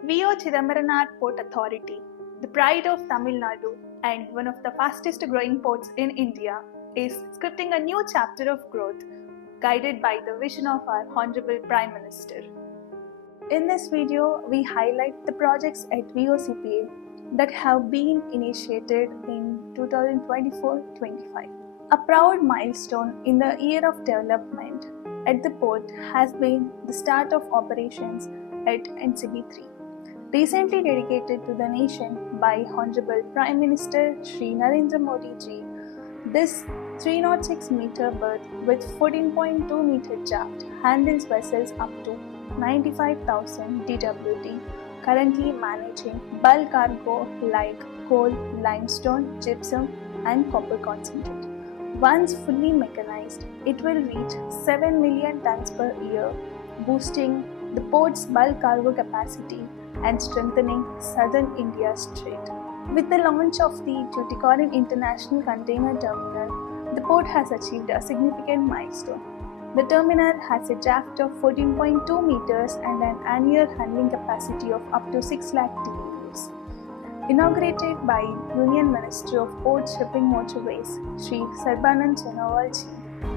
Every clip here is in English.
VO Chidambaram Port Authority, the pride of Tamil Nadu and one of the fastest growing ports in India, is scripting a new chapter of growth guided by the vision of our Honorable Prime Minister. In this video, we highlight the projects at VOCPA that have been initiated in 2024-25. A proud milestone in the year of development at the port has been the start of operations at NCB3, recently dedicated to the nation by Honorable Prime Minister Shri Narendra Modi ji. This 306-meter berth with 14.2-meter draft handles vessels up to 95,000 DWT, currently managing bulk cargo like coal, limestone, gypsum and copper concentrate. Once fully mechanized, it will reach 7 million tons per year, boosting the port's bulk cargo capacity and strengthening southern India's trade. With the launch of the Tuticorin International Container Terminal, the port has achieved a significant milestone. The terminal has a draft of 14.2 meters and an annual handling capacity of up to 6 lakh TEUs. Inaugurated by Union Minister of Ports, Shipping Motorways, Shri Sarbanand Sonowal ji,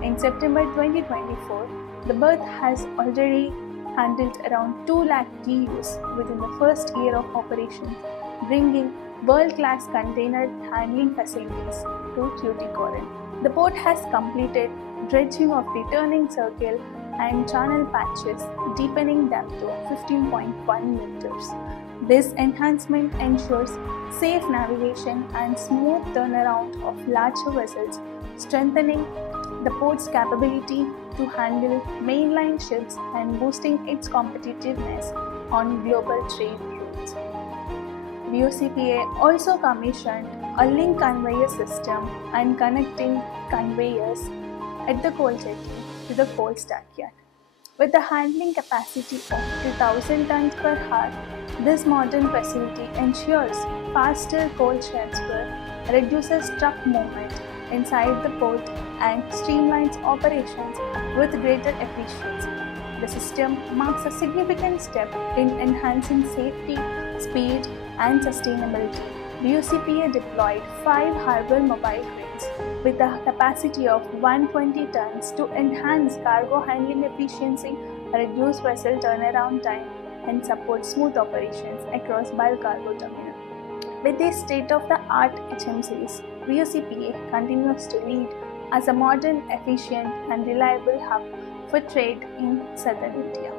in September 2024, the berth has already handled around 2 lakh TEUs within the first year of operations, bringing world-class container handling facilities to Tuticorin. The port has completed dredging of the turning circle and channel patches, deepening them to 15.1 meters. This enhancement ensures safe navigation and smooth turnaround of larger vessels, strengthening the port's capability to handle mainline ships and boosting its competitiveness on global trade routes. VOCPA also commissioned a link conveyor system and connecting conveyors at the coal jetty to the coal stackyard. With a handling capacity of 2,000 tons per hour, this modern facility ensures faster coal transfer, reduces truck movement inside the port, and streamlines operations with greater efficiency. The system marks a significant step in enhancing safety, speed, and sustainability. VOCPA deployed 5 Harbour mobile cranes with a capacity of 120 tons to enhance cargo handling efficiency, reduce vessel turnaround time, and support smooth operations across bulk cargo terminal. With these state-of-the-art HMCs, VOCPA continues to lead as a modern, efficient, and reliable hub for trade in southern India.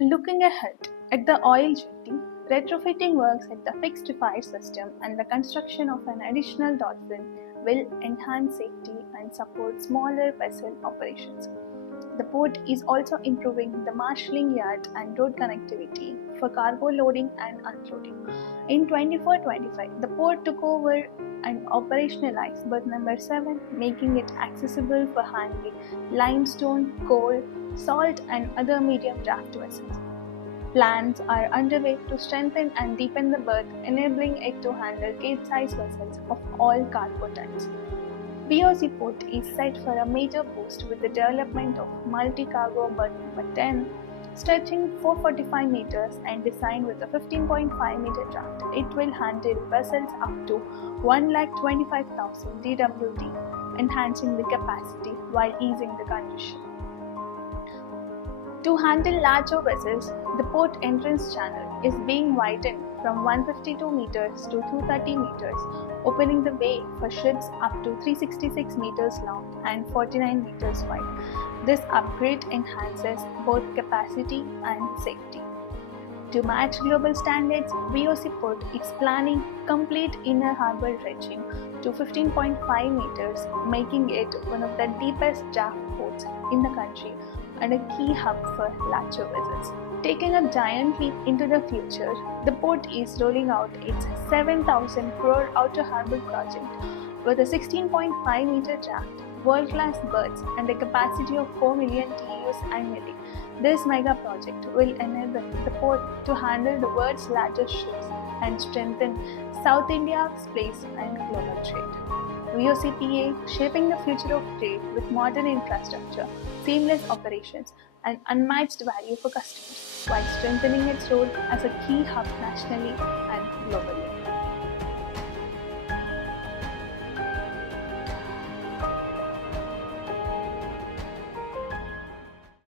Looking ahead at the oil jetty, retrofitting works at the fixed fire system and the construction of an additional dolphin will enhance safety and support smaller vessel operations. The port is also improving the marshalling yard and road connectivity for cargo loading and unloading. In 24-25, the port took over and operationalized berth number 7, making it accessible for handling limestone, coal, salt and other medium draft vessels. Plans are underway to strengthen and deepen the berth, enabling it to handle cape-sized vessels of all cargo types. VOC Port is set for a major boost with the development of multi-cargo berth number 10, stretching 445 meters and designed with a 15.5 meter draft. It will handle vessels up to 1,25,000 DWT, enhancing the capacity while easing the congestion. To handle larger vessels, the port entrance channel is being widened from 152 meters to 230 meters, opening the way for ships up to 366 meters long and 49 meters wide. This upgrade enhances both capacity and safety. To match global standards, VOC Port is planning complete inner harbour dredging to 15.5 meters, making it one of the deepest draft ports in the country and a key hub for larger vessels. Taking a giant leap into the future, the port is rolling out its 7,000 crore outer harbour project with a 16.5 meter draft, world-class berths and a capacity of 4 million TEUs annually. This mega project will enable the port to handle the world's largest ships and strengthen South India's place in global trade. VOCPA shaping the future of trade with modern infrastructure, seamless operations, and unmatched value for customers, while strengthening its role as a key hub nationally